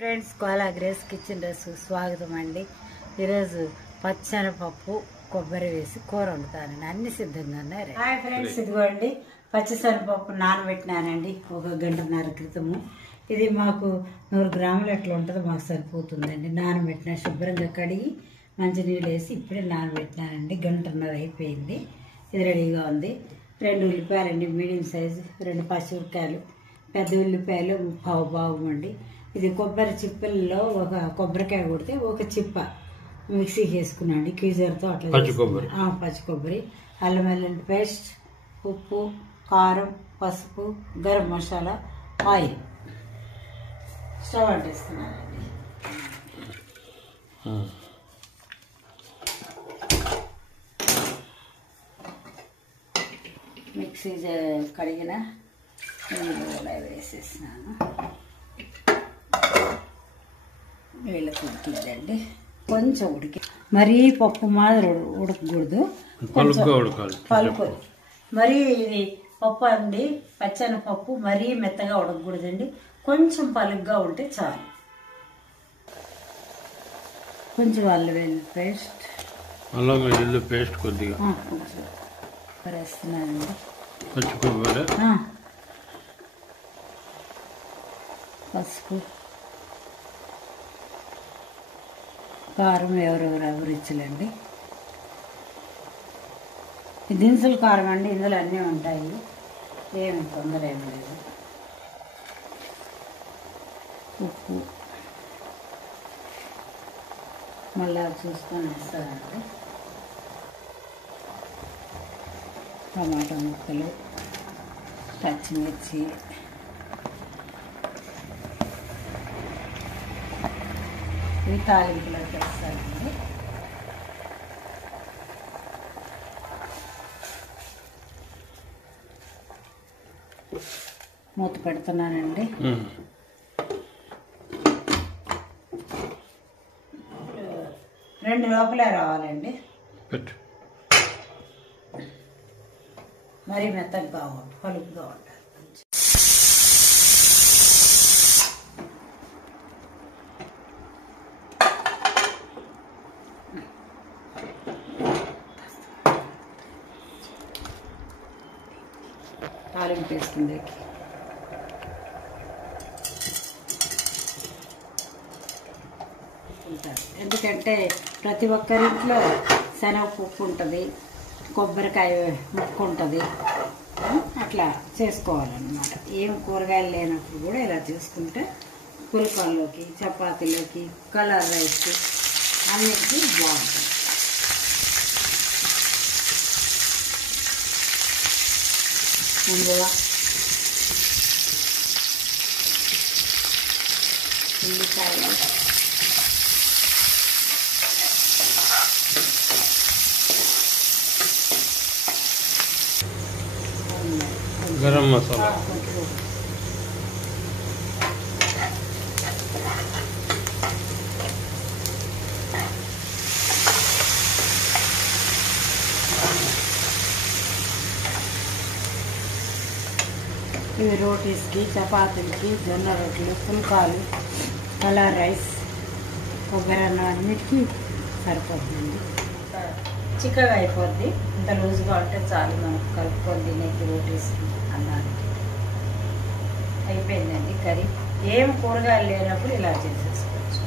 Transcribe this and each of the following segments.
Friends, Kola Grace kitchen డ్రెస్ స్వాగతం అండి. ఈరోజు పచ్చెనపప్పు కొబ్బరి వేసి కూర వండుతానండి. అన్ని సిద్ధంగా ఉన్నాయి. హాయ్ ఫ్రెండ్స్, ఇదిగోండి పచ్చిశనగపప్పు నానబెట్టినానండి ఒక గంటన్నర క్రితము. ఇది మాకు 100 గ్రాములు ఎట్లా ఉంటుందో మాకు సరిపోతుందండి. నానబెట్టిన శుభ్రంగా కడిగి మంచినీళ్ళు వేసి ఇప్పుడే నానబెట్టినానండి. గంటన్నర అయిపోయింది. ఇది రెడీగా ఉంది. 2 ఉల్లిపాయలండి మీడియం సైజు, 2 పచ్చిమిరపకాయలు, పెద్ద ఉల్లిపాయలు పావు భాగం. ఇది కొబ్బరి చిప్పల్లో ఒక కొబ్బరికాయ కొడితే ఒక చిప్ప మిక్సీకి వేసుకున్నాండి క్యూజర్తో. అట్లా పచ్చి కొబ్బరి, అల్లం వెల్లుల్లి పేస్ట్, ఉప్పు, కారం, పసుపు, గరం మసాలా, ఆయిల్. స్టవ్ అంటేస్తున్నానండి. మిక్సీ కడిగిన నీళ్ళు వేసేసినాను. నీళ్ళకి ఉడికిద్దండి, కొంచెం ఉడికి, మరీ పప్పు మాదిరి ఉడకకూడదు, పలుకు. మరీ ఇది పప్పు అండి, పచ్చెనపప్పు మరీ మెత్తగా ఉడకకూడదండి, కొంచెం పలుగ్గా ఉంటే చాలు. కొంచెం అల్లం వెల్లుల్లి పేస్ట్ కొద్దిగా వేస్తున్నానండి. పచ్చి కొబ్బరి, పసుపు, కారం ఎవరెవరు ఇచ్చలేండి. దినుసులు కారం అండి, ఇందులో అన్నీ ఉంటాయి, ఏమి తొందర ఏమి లేదు. ఉప్పు మళ్ళా చూసుకొని వేస్తానండి. టమాటా ముక్కలు, పచ్చిమిర్చి, ఇవి తాలింపులో తెస్తానండి. మూత పెడుతున్నానండి. 2 లోపలే రావాలండి. మరీ మెత్తగా కావాలి, పలుపుగా ఉండాలి. తాలింపు వేస్తుంది. ఎందుకంటే ప్రతి ఒక్కరింట్లో శనగపప్పు ఉంటుంది, కొబ్బరికాయ ముక్క ఉంటుంది, అట్లా చేసుకోవాలన్నమాట. ఏం కూరగాయలు లేనప్పుడు కూడా ఇలా చేసుకుంటే పుల్కాల్లోకి, చపాతీలోకి, కలర్ రైస్కి అన్నిటికీ బాగుంటుంది. ముందుగా ఉల్లిపాయలు, గరం మసాలా, ఇవి రోటీస్కి, చపాతీలకి, జొన్న రొట్టెలు, పుల్కాలు, కలర్ రైస్, కొబ్బరి అన్నం అన్నిటికీ సరిపోతుందండి. చిక్కగా అయిపోద్ది, ఇంత లూజ్గా ఉంటే చాలు మనకు కలుపుకొని తినేకి రోటీస్కి, అన్నానికి. అయిపోయిందండి కర్రీ. ఏం కూరగాయలు లేనప్పుడు ఇలా చేసేసుకోవచ్చు.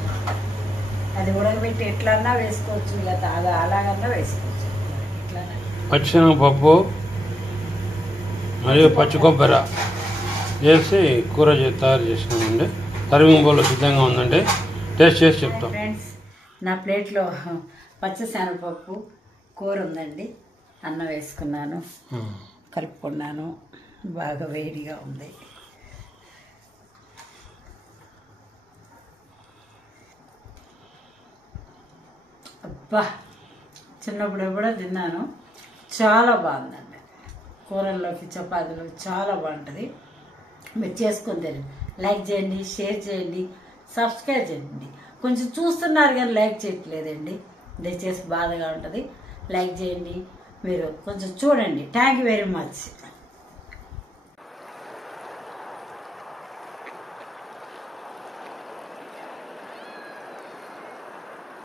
అది ఉడకబెట్టి ఎట్లన్నా వేసుకోవచ్చు, ఇలా అలాగన్నా వేసుకోవచ్చు. ఇట్లా పచ్చిశనగపప్పు మరియు పచ్చి కొబ్బరి వేసి కూర తయారు చేసినామండి. సర్వింగ్ బౌల్ సిద్ధంగా ఉందండి, టేస్ట్ చేసి చెప్తాం. ఫ్రెండ్స్, నా ప్లేట్లో పచ్చిశనగపప్పు కూర ఉందండి. అన్నం వేసుకున్నాను, కలుపుకున్నాను, బాగా వేడిగా ఉంది. అబ్బా, చిన్నప్పుడు కూడా తిన్నాను, చాలా బాగుందండి. కూరల్లోకి, చపాతీలోకి చాలా బాగుంటుంది. మీరు చేసుకొని తినండి. లైక్ చేయండి, షేర్ చేయండి, సబ్స్క్రైబ్ చేయండి. కొంచెం చూస్తున్నారు కానీ లైక్ చేయట్లేదండి, దయచేసి బాధగా ఉంటుంది. లైక్ చేయండి, మీరు కొంచెం చూడండి. Thank you very much.